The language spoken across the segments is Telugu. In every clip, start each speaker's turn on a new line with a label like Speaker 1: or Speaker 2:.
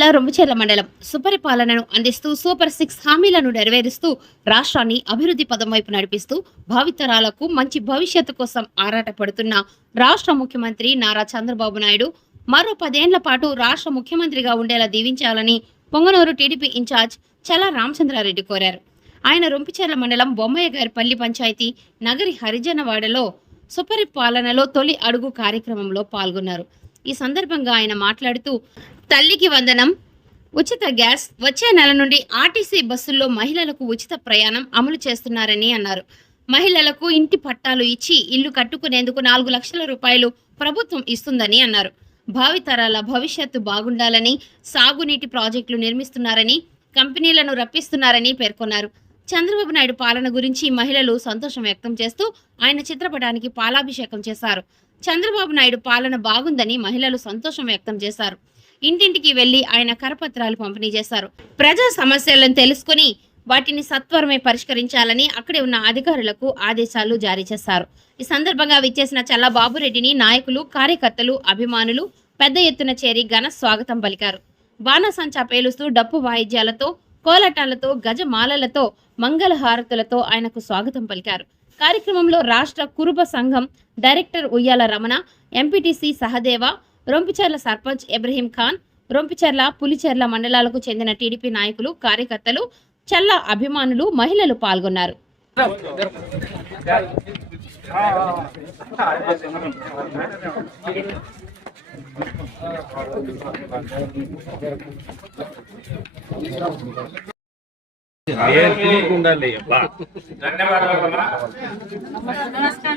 Speaker 1: జిల్లా రొంబచెర్ల మండలం సుపరిపాలనను అందిస్తూ సూపర్ సిక్స్ హామీలను నెరవేరుస్తూ రాష్ట్రాన్ని అభివృద్ధి పదం వైపు నడిపిస్తూ భావితరాలకు మంచి భవిష్యత్తు కోసం ఆరాటపడుతున్న రాష్ట్ర ముఖ్యమంత్రి నారా చంద్రబాబు నాయుడు మరో పదేండ్ల పాటు రాష్ట్ర ముఖ్యమంత్రిగా ఉండేలా దీవించాలని పొంగనూరు టీడీపీ ఇన్ఛార్జ్ చల రామచంద్రారెడ్డి కోరారు. ఆయన రొంపిచెర్ల మండలం బొమ్మయ్యగారిపల్లి పంచాయతీ నగరి హరిజనవాడలో సుపరిపాలనలో తొలి అడుగు కార్యక్రమంలో పాల్గొన్నారు. ఈ సందర్భంగా ఆయన మాట్లాడుతూ తల్లికి వందనం ఉచిత గ్యాస్ వచ్చే నెల నుండి ఆర్టీసీ బస్సుల్లో మహిళలకు ఉచిత ప్రయాణం అమలు చేస్తున్నారని అన్నారు. మహిళలకు ఇంటి పట్టాలు ఇచ్చి ఇల్లు కట్టుకునేందుకు నాలుగు లక్షల రూపాయలు ప్రభుత్వం ఇస్తుందని అన్నారు. భావితరాల భవిష్యత్తు బాగుండాలని సాగునీటి ప్రాజెక్టులు నిర్మిస్తున్నారని కంపెనీలను రప్పిస్తున్నారని పేర్కొన్నారు. చంద్రబాబు నాయుడు పాలన గురించి మహిళలు సంతోషం వ్యక్తం చేస్తూ ఆయన చిత్రపటానికి పాలాభిషేకం చేశారు. చంద్రబాబు నాయుడు పాలన బాగుందని మహిళలు సంతోషం వ్యక్తం చేశారు. ఇంటింటికి వెళ్ళి ఆయన కరపత్రాలు పంపిణీ చేశారు. ప్రజా సమస్యలను తెలుసుకుని వాటిని సత్వరమే పరిష్కరించాలని అక్కడే ఉన్న అధికారులకు ఆదేశాలు జారీ చేశారు. ఈ సందర్భంగా విచ్చేసిన చల్లబాబురెడ్డిని నాయకులు కార్యకర్తలు అభిమానులు పెద్ద ఎత్తున చేరి ఘన స్వాగతం పలికారు. బాణసంచా పేలుస్తూ డప్పు వాయిద్యాలతో కోలాటాలతో గజమాలలతో మంగళహారతులతో ఆయనకు స్వాగతం పలికారు. కార్యక్రమంలో రాష్ట్ర కురుబ సంఘం డైరెక్టర్ ఉయ్యాల రమణ ఎంపీటీసీ సహదేవ రొంపిచర్ల సర్పంచ్ ఇబ్రహీం ఖాన్ రొంపిచర్ల పులిచెర్ల మండలాలకు చెందిన టీడీపీ నాయకులు కార్యకర్తలు చల్ల అభిమానులు మహిళలు పాల్గొన్నారు.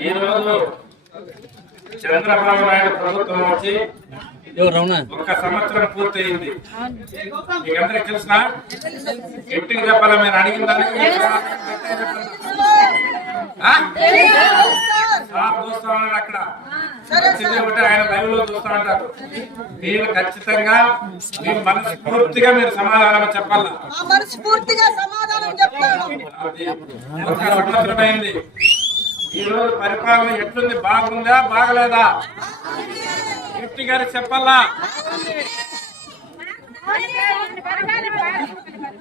Speaker 2: ఏం
Speaker 3: చంద్రబాబు నాయుడు ప్రభుత్వం వచ్చి ఒక్క సంవత్సరం పూర్తయింది. మీకు అందరికి తెలుసా గట్టిగా చెప్పాలా? మీరు అడిగిన దానికి ఆ? సార్ చూస్తా ఉన్నారు అక్కడ ఆయన లైవ్లో చూస్తా ఉంటారు. మీరు ఖచ్చితంగా మీ మనస్ఫూర్తిగా మీరు సమాధానం చెప్పాలా?
Speaker 4: ఆ మనస్ఫూర్తిగా సమాధానం చెప్తాను
Speaker 3: ఈరోజు ఈ రోజు పరిపాలన ఎట్లుంది? బాగుందా? బాగలేదా? ఎంపీ గారు చెప్పాలా?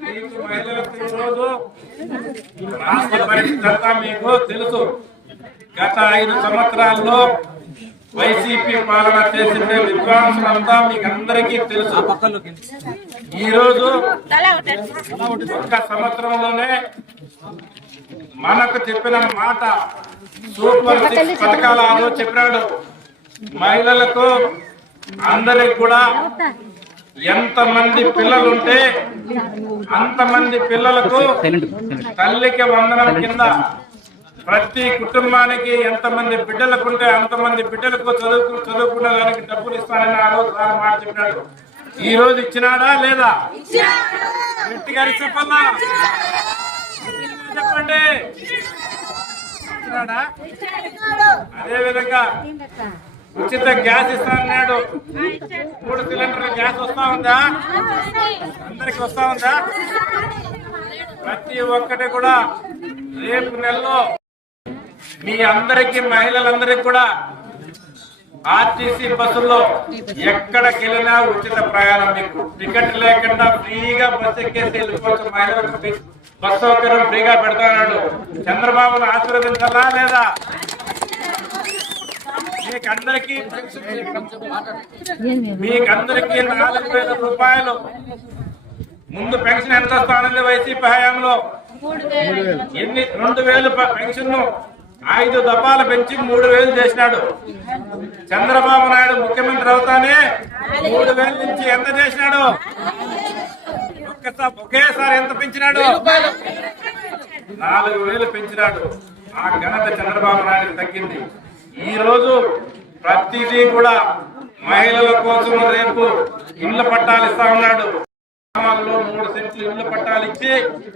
Speaker 3: మీకు మహిళలకు రోజు రాష్ట్ర పరిస్థితి మీకు తెలుసు. గత ఐదు సంవత్సరాల్లో వైసీపీ పాలన చేసిన విద్వాంసులంతా మీకు అందరికీ తెలుసు. ఈరోజు ఒక్క సంవత్సరంలోనే మనకు చెప్పిన మాట సూపర్ సిక్స్ పథకాల ఆ రోజు చెప్పినాడు. మహిళలకు అందరికి కూడా ఎంత మంది పిల్లలుంటే అంతమంది పిల్లలకు తల్లికి వందనం కింద ప్రతి కుటుంబానికి ఎంతమంది బిడ్డలకుంటే అంతమంది బిడ్డలకు చదువుకు చదువుకున్న దానికి డబ్బులు ఇస్తానని ఆ రోజు సార్ మాట చెప్పినాడు. ఈ రోజు ఇచ్చినాడా లేదా? గట్టిగా చెప్పండి. ఇచ్చినాడా అదే విధంగా ఉచిత గ్యాస్ ఇస్తా అన్నాడు మూడు సిలిండర్ల గ్యాస్ వస్తా ఉందా? అందరికి వస్తా ఉందా? ప్రతి ఒక్కటి కూడా రేపు నెలలో మీ అందరికి మహిళలందరికీ కూడా ఆర్టీసీ బస్సుల్లో ఎక్కడికి వెళ్ళినా ఉచిత ప్రయాణం మీకు. టికెట్ లేకుండా ఫ్రీగా బస్సు ఎక్కేసి వెళ్ళిపోవచ్చు మహిళలకు. బస్ సౌకర్యం ఫ్రీగా పెడతాడు. చంద్రబాబును ఆశీర్వదించాలా లేదా? మీకందరికీ మీకందరికీ నాలుగు వేల రూపాయలు. ముందు పెన్షన్ ఎంత వస్తానండి వైసీపీ హయాంలో? ఎన్ని? రెండు వేలు ప- పెన్షన్ ఐదు దఫాలు పెంచి మూడు వేలు చేసినాడు. చంద్రబాబు నాయుడు ముఖ్యమంత్రి అవుతానే మూడు వేల నుంచి ఎంత చేసినాడు? ఒక్కసారి ఒకేసారి ఎంత పెంచినాడు? నాలుగు వేలు పెంచినాడు. ఆ ఘనత చంద్రబాబు నాయుడు తగ్గింది. ఈ రోజు ప్రతిదీ కూడా మహిళల కోసం రేపు ఇళ్ళ పట్టాలు ఇస్తా ఉన్నాడు. గ్రామాల్లో మూడు సెంట్లు ఇళ్ళ పట్టాలు ఇచ్చి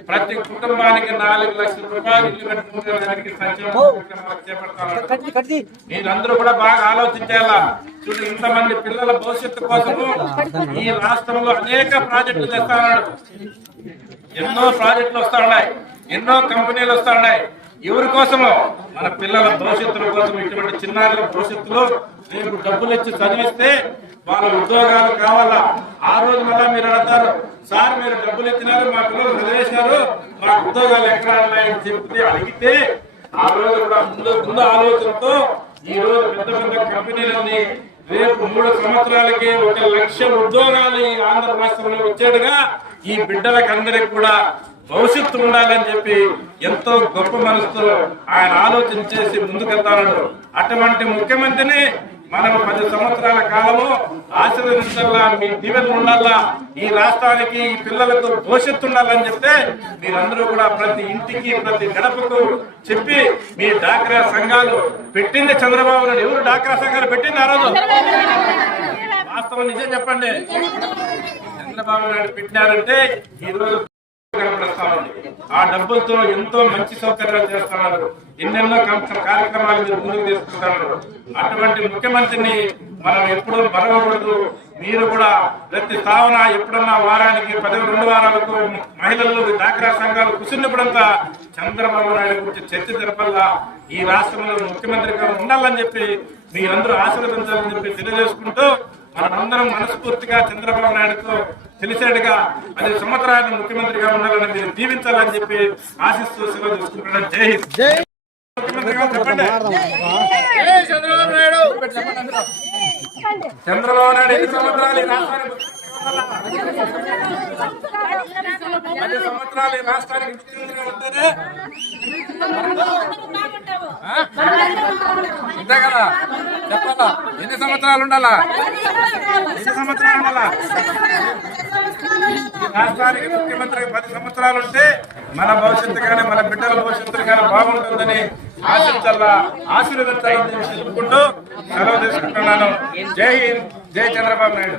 Speaker 3: ప్రతి కుటుంబానికి నాలుగు లక్షల రూపాయలు ఇల్లు మీరందరూ కూడా బాగా ఆలోచించాలా చూడు ఇంతమంది పిల్లల భవిష్యత్తు కోసము ఈ రాష్ట్రంలో అనేక ప్రాజెక్టులు ఉన్నాడు. ఎన్నో ప్రాజెక్టులు వస్తా ఉన్నాయి. ఎన్నో కంపెనీలు వస్తా ఉన్నాయి. ఎవరి కోసము? మన పిల్లల భవిష్యత్తుల కోసం ఇటువంటి చిన్నారుల భవిష్యత్తులో రేపు డబ్బులు ఇచ్చి చదివిస్తే వాళ్ళ ఉద్యోగాలు కావాలా? ఆ రోజు మళ్ళా మీరు అడతారు సార్ మీరు డబ్బులు ఇచ్చినారు మా పిల్లలు చదివేశారు మా ఉద్యోగాలు ఎక్కడ ఉన్నాయని చెప్తే అడిగితే ఆ రోజు కూడా ముందు ముందు ఆలోచనతో ఈ రోజు పెద్ద పెద్ద కంపెనీలని రేపు మూడు సంవత్సరాలకి ఒక లక్ష ఉద్యోగాలు ఈ ఆంధ్ర రాష్ట్రంలో వచ్చేట్టుగా ఈ బిడ్డలకు అందరికి కూడా భవిష్యత్తు ఉండాలని చెప్పి ఎంతో గొప్ప మనసుతో ఆయన ఆలోచన చేసి ముందుకెళ్తాడు అటువంటి ముఖ్యమంత్రిని మనం పది సంవత్సరాల కాలము ఆశీర్వదించాలా మీ దీవెనలు ఉండాలా ఈ రాష్ట్రానికి ఈ పిల్లలకు భవిష్యత్తు ఉండాలని చెప్తే మీరందరూ కూడా ప్రతి ఇంటికి ప్రతి గడపకు చెప్పి మీ డాక్రా సంఘాలు పెట్టింది చంద్రబాబు నాయుడు. ఎవరు డాక్రా సంఘాలు పెట్టింది ఆ రోజు? వాస్తవం నిజం చెప్పండి. చంద్రబాబు నాయుడు పెట్టినారంటే ఈ రోజు ఆ డబ్బులతో ఎంతో మంచి సౌకర్యాలు చేస్తున్నారు. ఎన్నెన్నో కార్యక్రమాలు మీరు ముందుకు తీసుకుంటున్నారు. అటువంటి ముఖ్యమంత్రిని మనం ఎప్పుడూ మరవకూడదు. మీరు కూడా ప్రతి స్థావన ఎప్పుడన్నా వారానికి పది రెండు వారాలకు మహిళలు డాక్రా సంఘాలు కూర్చున్నప్పుడంతా చంద్రబాబు నాయుడు గురించి చర్చ జరపల్లా ఈ రాష్ట్రంలో ముఖ్యమంత్రిగా ఉండాలని చెప్పి మీరందరూ ఆశీర్వదించాలని చెప్పి తెలియజేసుకుంటూ మనమందరం మనస్ఫూర్తిగా చంద్రబాబు నాయుడుకు తెలిసేట్టుగా పది సంవత్సరాలు ముఖ్యమంత్రిగా ఉండాలని మీరు దీవించాలని చెప్పి ఆశిస్తూ సెలవు తీసుకుంటున్నాను జై హింద్. చంద్రబాబు నాయుడు చంద్రబాబు నాయుడు ఎన్ని సంవత్సరాలు ఈ రాష్ట్రానికి పది సంవత్సరాలు ఈ రాష్ట్రానికి ముఖ్యమంత్రిగా ఉంటేనే అంతే కదా? చెప్పాలా? ఎన్ని సంవత్సరాలు ఉండాలా? ఎన్ని సంవత్సరాలు ఉండాలా? రాష్ట్రానికి ముఖ్యమంత్రి పది సంవత్సరాలు ఉంటే మన భవిష్యత్తు కానీ మన బిడ్డల భవిష్యత్తు కానీ బాగుంటుందని ఆశించాలా? ఆశీర్వదించాలని చెప్పుకుంటూ సెలవు తీసుకుంటున్నాను. జై హింద్. జై చంద్రబాబు నాయుడు.